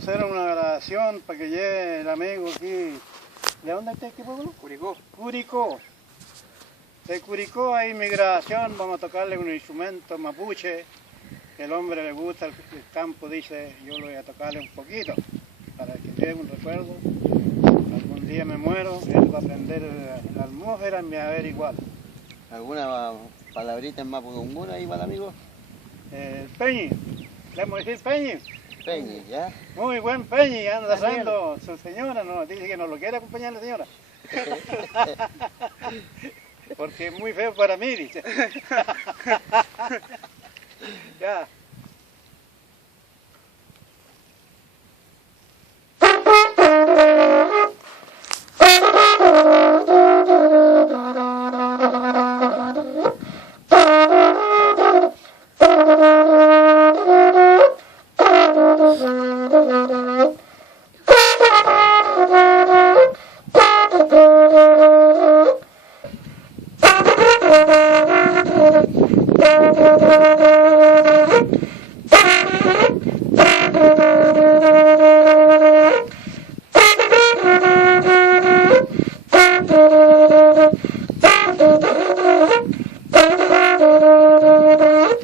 vamos a hacer una grabación para que llegue el amigo aquí. ¿De dónde está este pueblo? Curicó. Curicó. De Curicó hay mi grabación, vamos a tocarle un instrumento mapuche. Que el hombre le gusta el campo, dice, yo lo voy a tocarle un poquito, para que llegue un recuerdo. Algún día me muero, él va a aprender la atmósfera y me va a ver igual. ¿Alguna palabrita en mapudungún ahí para el amigo? Peñi, le vamos a decir Peñi. Peñi, ¿ya? Muy buen Peñi, anda dando su señora, no, dice que no lo quiere acompañar la señora. Porque es muy feo para mí, dice. Ya.